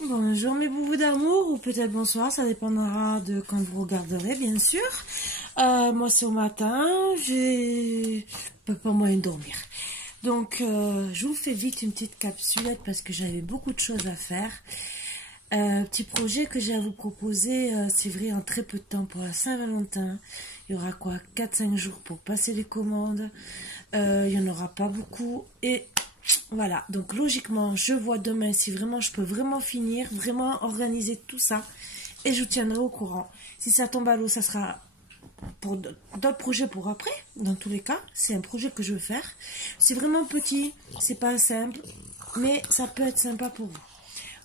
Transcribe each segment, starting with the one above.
Bonjour mes boubous d'amour, ou peut-être bonsoir, ça dépendra de quand vous regarderez, bien sûr. Moi c'est au matin, j'ai pas moyen de dormir. Donc je vous fais vite une petite capsulette parce que j'avais beaucoup de choses à faire. Petit projet que j'ai à vous proposer, c'est vrai, en très peu de temps pour la Saint-Valentin. Il y aura quoi, 4-5 jours pour passer les commandes. Il n'y en aura pas beaucoup et... Voilà, donc logiquement, je vois demain si vraiment je peux vraiment finir, vraiment organiser tout ça. Et je vous tiendrai au courant. Si ça tombe à l'eau, ça sera pour d'autres projets pour après. Dans tous les cas, c'est un projet que je veux faire. C'est vraiment petit, c'est pas simple, mais ça peut être sympa pour vous.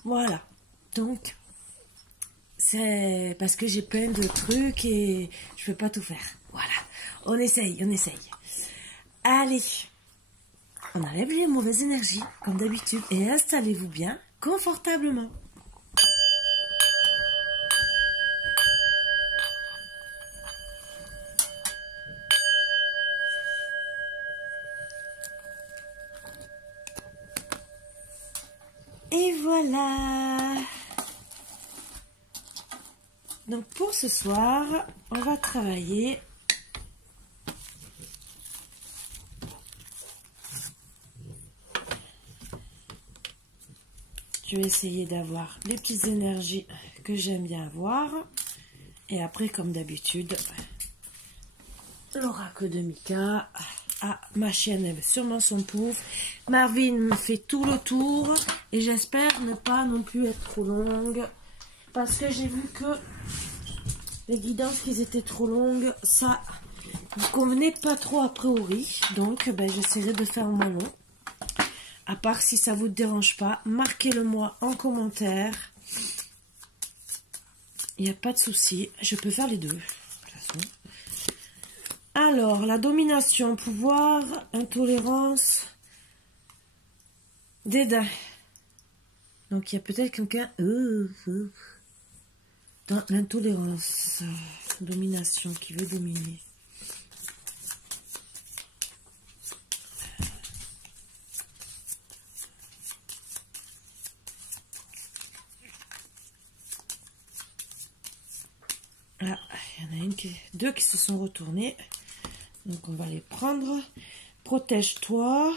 Voilà, donc c'est parce que j'ai plein de trucs et je peux pas tout faire. Voilà, on essaye, on essaye. Allez, on enlève les mauvaises énergies, comme d'habitude, et installez-vous bien, confortablement. Et voilà. Donc pour ce soir, on va travailler je vais essayer d'avoir les petites énergies que j'aime bien avoir. Et après, comme d'habitude, l'oracle de Mika. Ah, ma chienne elle veut sûrement son pouf. Marvin me fait tout le tour. Et j'espère ne pas non plus être trop longue. Parce que j'ai vu que les guidances qui étaient trop longues, ça ne convenait pas trop a priori. Donc, j'essaierai de faire moins long. À part si ça vous dérange pas, marquez-le moi en commentaire. Il n'y a pas de souci, je peux faire les deux. De toute façon. Alors, la domination, pouvoir, intolérance, dédain. Donc, il y a peut-être quelqu'un dans l'intolérance, domination, qui veut dominer. Ah, il y en a deux qui se sont retournés. Donc on va les prendre. Protège-toi.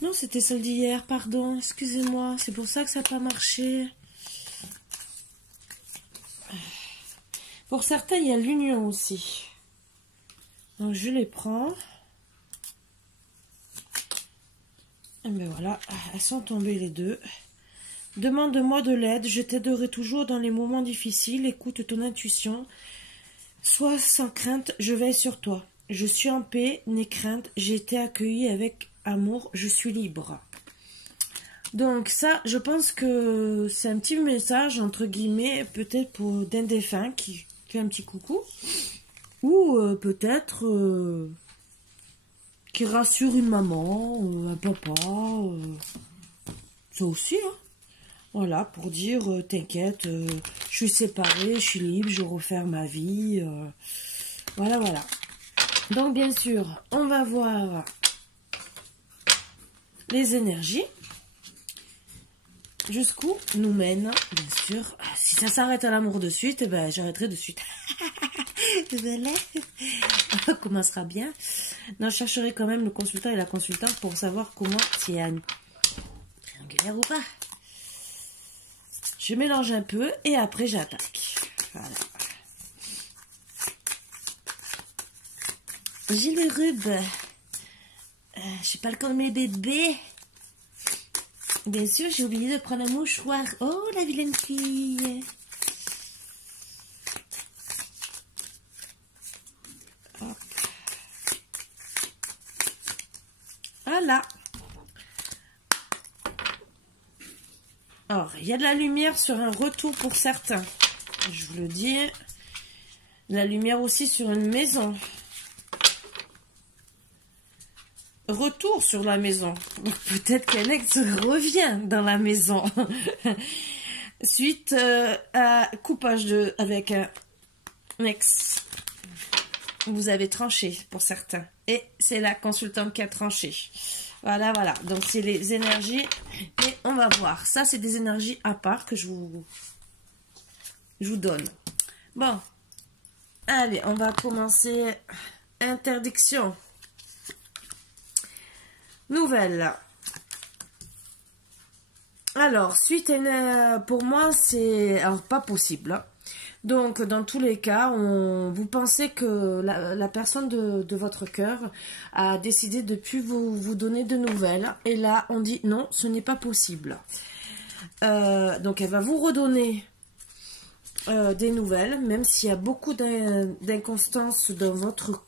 Non, c'était celle d'hier, pardon. Excusez-moi, c'est pour ça que ça n'a pas marché. Pour certains, il y a l'union aussi. Donc je les prends. Et bien voilà, elles sont tombées les deux. Demande-moi de l'aide, je t'aiderai toujours dans les moments difficiles. Écoute ton intuition. Sois sans crainte, je veille sur toi. Je suis en paix, n'aie crainte, j'ai été accueillie avec amour, je suis libre. Donc ça, je pense que c'est un petit message, entre guillemets, peut-être pour d'un défunt qui fait un petit coucou. Ou peut-être qui rassure une maman, un papa. Ça aussi, hein. Voilà, pour dire, t'inquiète, je suis séparée, je suis libre, je refaire ma vie. Voilà, voilà. Donc, bien sûr, on va voir les énergies. Jusqu'où nous mène, bien sûr. Si ça s'arrête à l'amour de suite, j'arrêterai de suite. Voilà. On commencera bien. Non, je chercherai quand même le consultant et la consultante pour savoir comment, s'il y a une triangulaire ou pas. Je mélange un peu et après j'attaque. Voilà. Gilles Rube. Je sais pas le comme mes bébés. Bien sûr, j'ai oublié de prendre un mouchoir. Oh, la vilaine fille. Hop. Voilà. Alors, il y a de la lumière sur un retour pour certains. Je vous le dis. De la lumière aussi sur une maison. Retour sur la maison. Peut-être qu'un ex revient dans la maison. Suite à coupage avec un ex. Vous avez tranché pour certains. Et c'est la consultante qui a tranché. Voilà, voilà. Donc, c'est les énergies. Et on va voir. Ça, c'est des énergies à part que je vous donne. Bon. Allez, on va commencer. Interdiction. Nouvelle. Alors, suite à pour moi, c'est alors pas possible. Hein. Donc, dans tous les cas, vous pensez que la personne de votre cœur a décidé de ne plus vous donner de nouvelles. Et là, on dit non, ce n'est pas possible. Donc, elle va vous redonner des nouvelles, même s'il y a beaucoup d'inconstance dans votre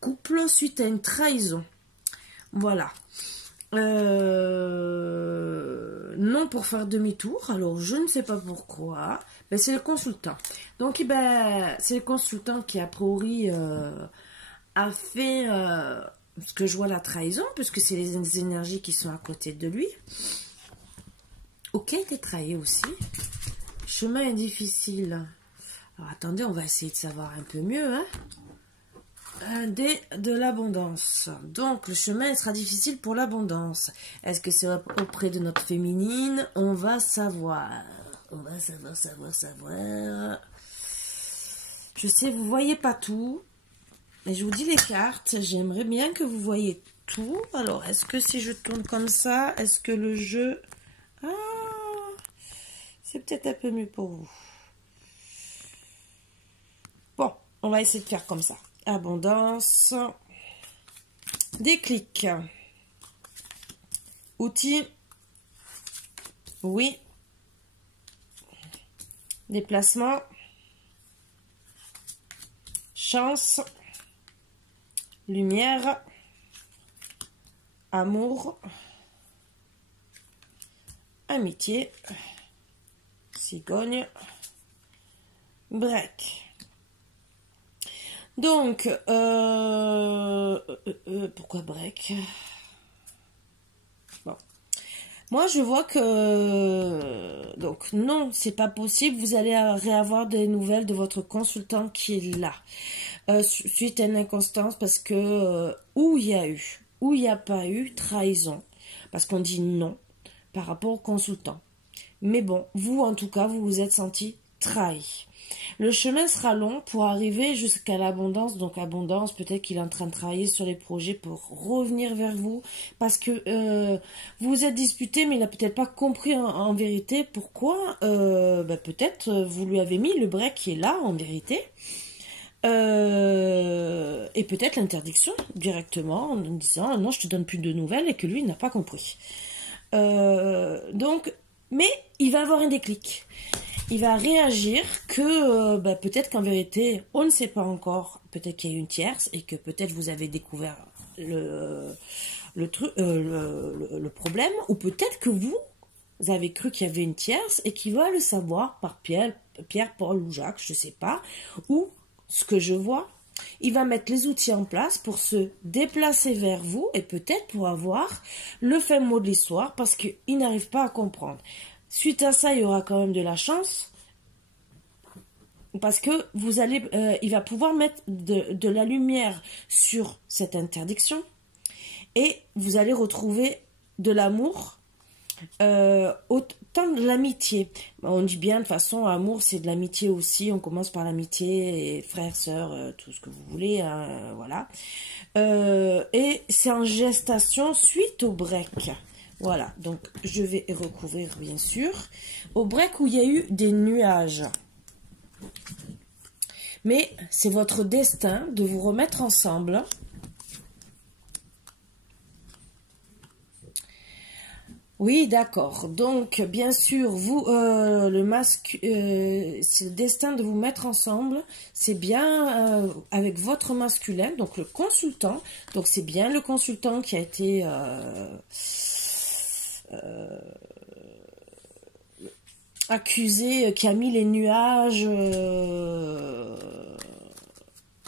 couple suite à une trahison. Voilà. Non pour faire demi-tour. Alors, je ne sais pas pourquoi. Ben, c'est le consultant. Donc, ben, c'est le consultant qui, a priori, a fait ce que je vois la trahison, puisque c'est les énergies qui sont à côté de lui. Ok, t'es trahi aussi. Chemin est difficile. Alors, attendez, on va essayer de savoir un peu mieux, hein. Un dé de l'abondance. Donc, le chemin sera difficile pour l'abondance. Est-ce que c'est auprès de notre féminine? On va savoir. On va savoir. Je sais, vous voyez pas tout. Mais je vous dis les cartes. J'aimerais bien que vous voyez tout. Alors, est-ce que si je tourne comme ça, est-ce que le jeu... Ah, c'est peut-être un peu mieux pour vous. Bon, on va essayer de faire comme ça. Abondance, déclic, outils, oui, déplacement, chance, lumière, amour, amitié, cigogne, break. Donc, pourquoi break? Bon. Moi, je vois que... Donc, non, c'est pas possible. Vous allez réavoir des nouvelles de votre consultant qui est là. Suite à une inconstance, parce que... où il y a eu, où il n'y a pas eu trahison. Parce qu'on dit non par rapport au consultant. Mais bon, vous, en tout cas, vous vous êtes senti trahi. Le chemin sera long pour arriver jusqu'à l'abondance. Donc, abondance, peut-être qu'il est en train de travailler sur les projets pour revenir vers vous. Parce que vous vous êtes disputé, mais il n'a peut-être pas compris en vérité pourquoi. Peut-être vous lui avez mis le break qui est là, en vérité. Et peut-être l'interdiction directement en disant non, je te donne plus de nouvelles et que lui n'a pas compris. Donc, mais il va avoir un déclic. Il va réagir que peut-être qu'en vérité, on ne sait pas encore, peut-être qu'il y a une tierce et que peut-être vous avez découvert le problème, ou peut-être que vous avez cru qu'il y avait une tierce et qu'il va le savoir par Pierre, Paul ou Jacques, je ne sais pas, ou ce que je vois, il va mettre les outils en place pour se déplacer vers vous et peut-être pour avoir le fin mot de l'histoire parce qu'il n'arrive pas à comprendre. Suite à ça, il y aura quand même de la chance parce que vous allez, il va pouvoir mettre de la lumière sur cette interdiction et vous allez retrouver de l'amour, autant de l'amitié. On dit bien de toute façon, amour c'est de l'amitié aussi. On commence par l'amitié et frères, sœurs, tout ce que vous voulez, hein, voilà. Et c'est en gestation suite au break. Voilà, donc je vais recouvrir bien sûr. Au break où il y a eu des nuages. Mais c'est votre destin de vous remettre ensemble. Oui, d'accord. Donc, bien sûr, vous, c'est le destin de vous mettre ensemble. C'est bien avec votre masculin, donc le consultant. Donc, c'est bien le consultant qui a été accusé, qui a mis les nuages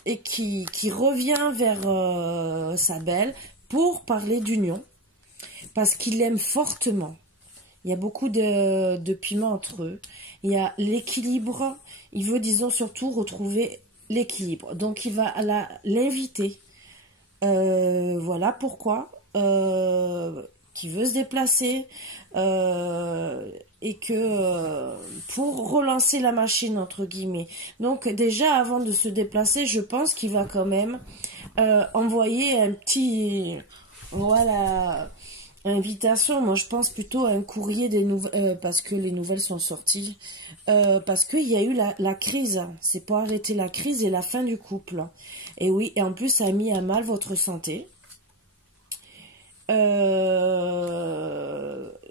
et qui revient vers sa belle pour parler d'union. Parce qu'il l'aime fortement. Il y a beaucoup de piment entre eux. Il y a l'équilibre. Il veut, disons, surtout retrouver l'équilibre. Donc, il va l'inviter. Voilà pourquoi. qui veut se déplacer et que pour relancer la machine entre guillemets. Donc déjà avant de se déplacer, je pense qu'il va quand même envoyer un petit voilà invitation. Moi je pense plutôt à un courrier des nouvelles parce que les nouvelles sont sorties parce qu'il y a eu la crise. C'est pour arrêter la crise et la fin du couple. Et oui, et en plus ça a mis à mal votre santé.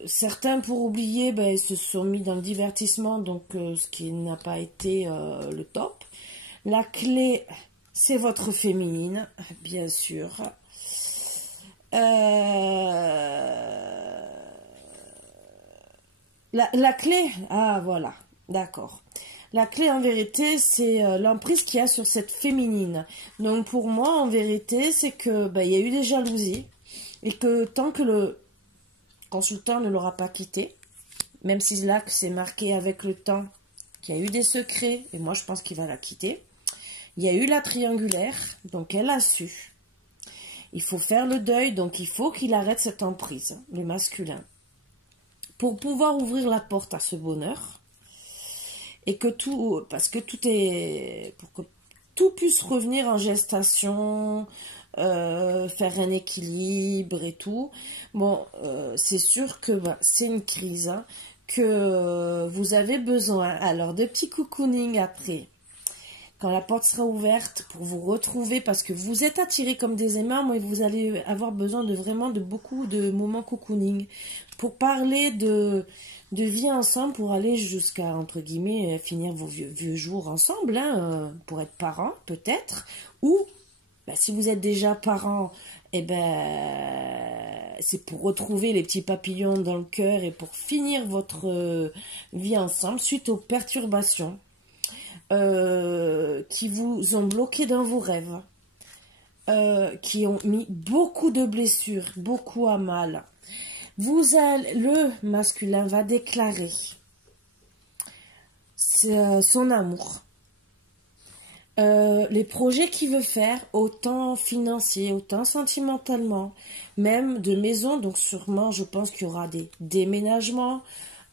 Certains, pour oublier, ben, se sont mis dans le divertissement, donc ce qui n'a pas été le top. La clé, c'est votre féminine, bien sûr. La clé, ah voilà, d'accord. La clé, en vérité, c'est l'emprise qu'il y a sur cette féminine. Donc, pour moi, en vérité, c'est que ben, y a eu des jalousies. Et que tant que le consultant ne l'aura pas quitté, même si là que c'est marqué avec le temps qu'il y a eu des secrets, et moi je pense qu'il va la quitter, il y a eu la triangulaire, donc elle a su. Il faut faire le deuil, donc il faut qu'il arrête cette emprise, le masculin, pour pouvoir ouvrir la porte à ce bonheur, et que tout, parce que tout est, pour que tout puisse revenir en gestation, faire un équilibre et tout. Bon, c'est sûr que bah, c'est une crise, hein, que vous avez besoin. Alors, de petits cocooning après, quand la porte sera ouverte pour vous retrouver, parce que vous êtes attirés comme des aimants, mais vous allez avoir besoin de vraiment de beaucoup de moments cocooning pour parler de vie ensemble, pour aller jusqu'à, entre guillemets, finir vos vieux jours ensemble, hein, pour être parents, peut-être, ou ben, si vous êtes déjà parents, eh ben, c'est pour retrouver les petits papillons dans le cœur et pour finir votre vie ensemble suite aux perturbations qui vous ont bloqué dans vos rêves, qui ont mis beaucoup de blessures, beaucoup à mal. Le masculin va déclarer son amour. Les projets qu'il veut faire, autant financiers, autant sentimentalement, même de maison, donc sûrement je pense qu'il y aura des déménagements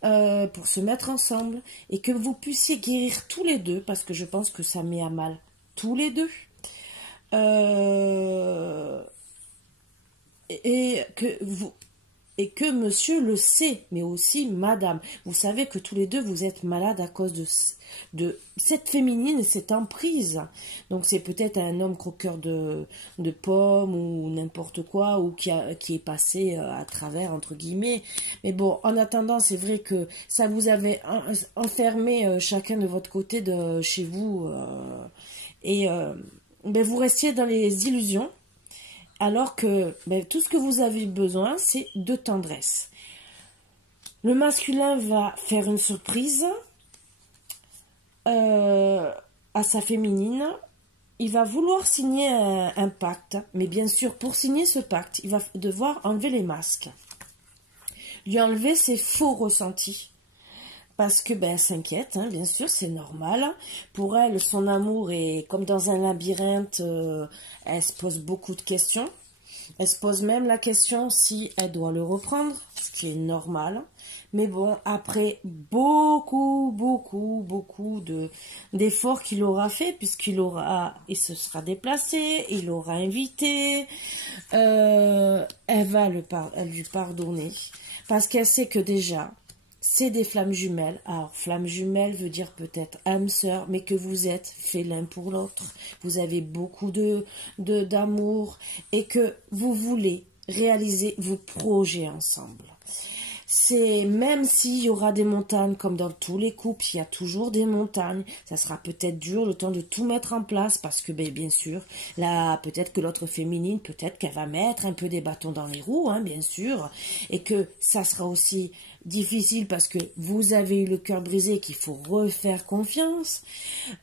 pour se mettre ensemble et que vous puissiez guérir tous les deux, parce que je pense que ça met à mal tous les deux. Et que monsieur le sait, mais aussi madame. Vous savez que tous les deux, vous êtes malades à cause de cette féminine et cette emprise. Donc c'est peut-être un homme croqueur de pommes ou n'importe quoi, ou qui est passé à travers, entre guillemets. Mais bon, en attendant, c'est vrai que ça vous avait enfermé chacun de votre côté de chez vous. Ben vous restiez dans les illusions. Alors que ben, tout ce que vous avez besoin, c'est de tendresse. Le masculin va faire une surprise à sa féminine. Il va vouloir signer un pacte. Mais bien sûr, pour signer ce pacte, il va devoir enlever les masques. Lui enlever ses faux ressentis. Parce que ben, elle s'inquiète, hein, bien sûr, c'est normal. Pour elle, son amour est comme dans un labyrinthe, elle se pose beaucoup de questions. Elle se pose même la question si elle doit le reprendre, ce qui est normal. Mais bon, après beaucoup d'efforts qu'il aura fait, il se sera déplacé, il aura invité, elle va lui pardonner. Parce qu'elle sait que déjà, c'est des flammes jumelles. Alors, flammes jumelles veut dire peut-être âme sœur, mais que vous êtes fait l'un pour l'autre. Vous avez beaucoup d'amour et que vous voulez réaliser vos projets ensemble. C'est même s'il y aura des montagnes, comme dans tous les couples, il y a toujours des montagnes. Ça sera peut-être dur le temps de tout mettre en place parce que, ben, bien sûr, là, peut-être que l'autre féminine, peut-être qu'elle va mettre un peu des bâtons dans les roues, hein, bien sûr, et que ça sera aussi difficile parce que vous avez eu le cœur brisé, qu'il faut refaire confiance,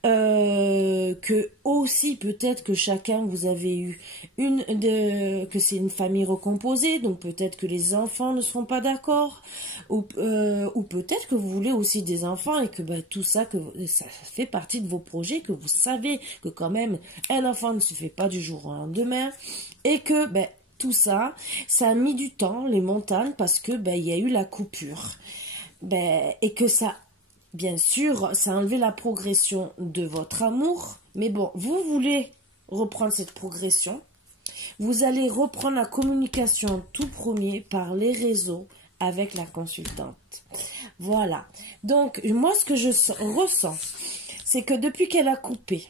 que aussi peut-être que chacun vous avez eu que c'est une famille recomposée, donc peut-être que les enfants ne seront pas d'accord, ou peut-être que vous voulez aussi des enfants et que ben, tout ça, que ça fait partie de vos projets, que vous savez que quand même un enfant ne se fait pas du jour au lendemain et que ben tout ça, ça a mis du temps, les montagnes, parce que ben, il y a eu la coupure. Ben, et que ça, bien sûr, ça a enlevé la progression de votre amour. Mais bon, vous voulez reprendre cette progression. Vous allez reprendre la communication tout premier par les réseaux avec la consultante. Voilà. Donc, moi, ce que je ressens, c'est que depuis qu'elle a coupé,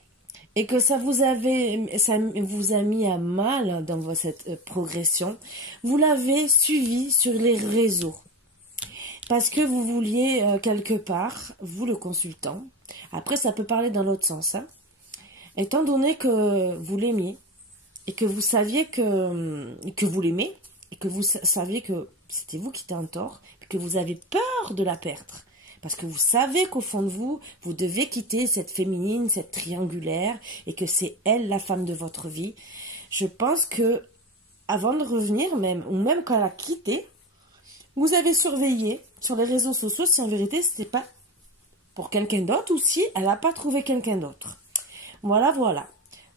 et que ça vous a mis à mal dans cette progression, vous l'avez suivi sur les réseaux. Parce que vous vouliez quelque part, vous le consultant, après ça peut parler dans l'autre sens, hein, étant donné que vous l'aimiez, et que vous saviez que vous l'aimez, et que vous saviez que c'était vous qui étiez en tort, et que vous avez peur de la perdre. Parce que vous savez qu'au fond de vous, vous devez quitter cette féminine, cette triangulaire, et que c'est elle la femme de votre vie. Je pense que, avant de revenir même, ou même quand elle a quitté, vous avez surveillé sur les réseaux sociaux si en vérité c'était pas pour quelqu'un d'autre ou si elle n'a pas trouvé quelqu'un d'autre. Voilà, voilà.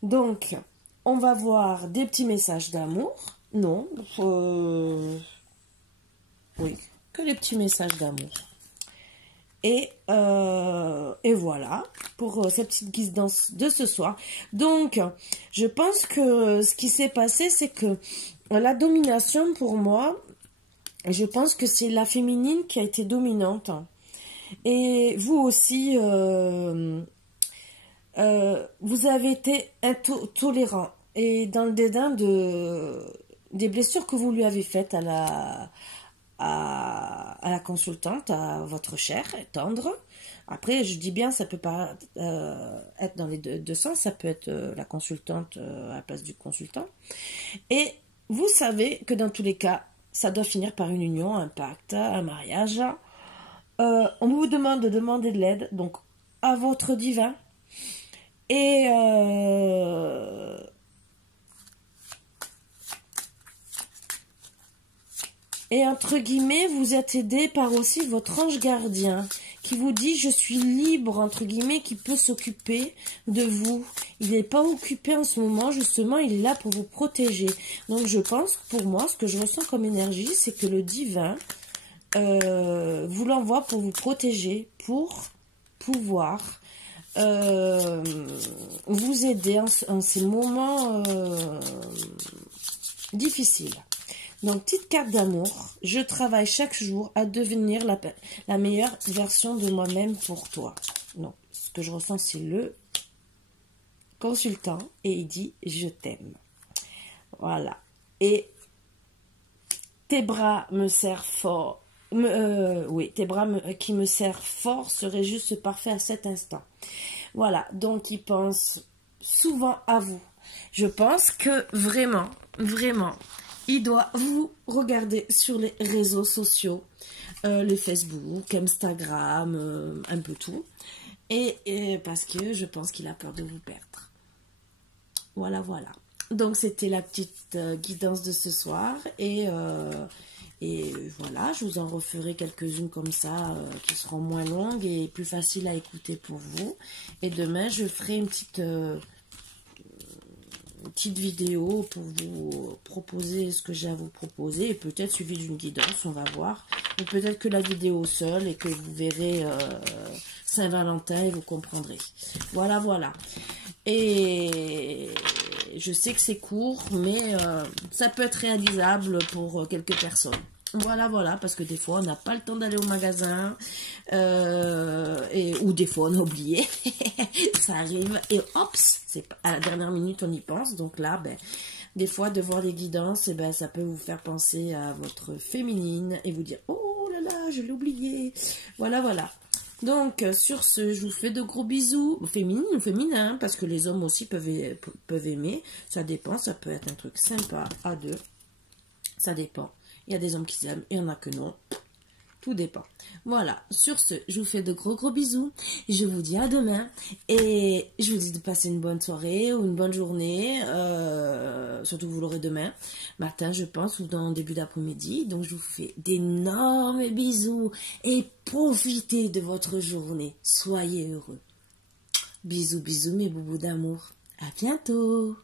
Donc, on va voir des petits messages d'amour. Non, oui, que les petits messages d'amour. Et voilà, pour cette petite guidance de ce soir. Donc, je pense que ce qui s'est passé, c'est que la domination, pour moi, je pense que c'est la féminine qui a été dominante. Et vous aussi, vous avez été intolérant. Et dans le dédain des blessures que vous lui avez faites à la consultante, à votre chair tendre. Après, je dis bien, ça peut pas être dans les deux sens, ça peut être la consultante à la place du consultant. Et vous savez que dans tous les cas, ça doit finir par une union, un pacte, un mariage. On vous demande de demander de l'aide, donc à votre divin. Et entre guillemets, vous êtes aidé par aussi votre ange gardien qui vous dit « Je suis libre », entre guillemets, qui peut s'occuper de vous. Il n'est pas occupé en ce moment, justement, il est là pour vous protéger. Donc je pense, pour moi, ce que je ressens comme énergie, c'est que le divin vous l'envoie pour vous protéger, pour pouvoir vous aider en ces moments difficiles. Donc, petite carte d'amour. Je travaille chaque jour à devenir la meilleure version de moi-même pour toi. Donc, ce que je ressens, c'est le consultant et il dit « Je t'aime ». Voilà. Et tes bras me serrent fort. Oui, tes bras qui me serrent fort seraient juste parfaits à cet instant. Voilà. Donc, il pense souvent à vous. Je pense que vraiment, vraiment, il doit vous regarder sur les réseaux sociaux, les Facebook, Instagram, un peu tout. Et parce que je pense qu'il a peur de vous perdre. Voilà, voilà. Donc, c'était la petite guidance de ce soir. Et voilà, je vous en referai quelques-unes comme ça, qui seront moins longues et plus faciles à écouter pour vous. Et demain, je ferai une petite vidéo pour vous proposer ce que j'ai à vous proposer et peut-être suivi d'une guidance, on va voir, ou peut-être que la vidéo seule et que vous verrez Saint-Valentin et vous comprendrez. Voilà, voilà. Et je sais que c'est court, mais ça peut être réalisable pour quelques personnes. Voilà, voilà, parce que des fois, on n'a pas le temps d'aller au magasin, ou des fois, on a oublié, ça arrive, et hop, à la dernière minute, on y pense, donc là, ben, des fois, de voir les guidances, ben, ça peut vous faire penser à votre féminine, et vous dire, oh là là, je l'ai oublié, voilà, voilà. Donc, sur ce, je vous fais de gros bisous, féminine ou féminin, parce que les hommes aussi peuvent aimer, ça dépend, ça peut être un truc sympa à deux, ça dépend. Il y a des hommes qui aiment, et il y en a que non. Tout dépend. Voilà. Sur ce, je vous fais de gros bisous. Je vous dis à demain. Et je vous dis de passer une bonne soirée ou une bonne journée. Surtout que vous l'aurez demain matin, je pense, ou dans le début d'après-midi. Donc, je vous fais d'énormes bisous. Et profitez de votre journée. Soyez heureux. Bisous, bisous, mes boubous d'amour. À bientôt.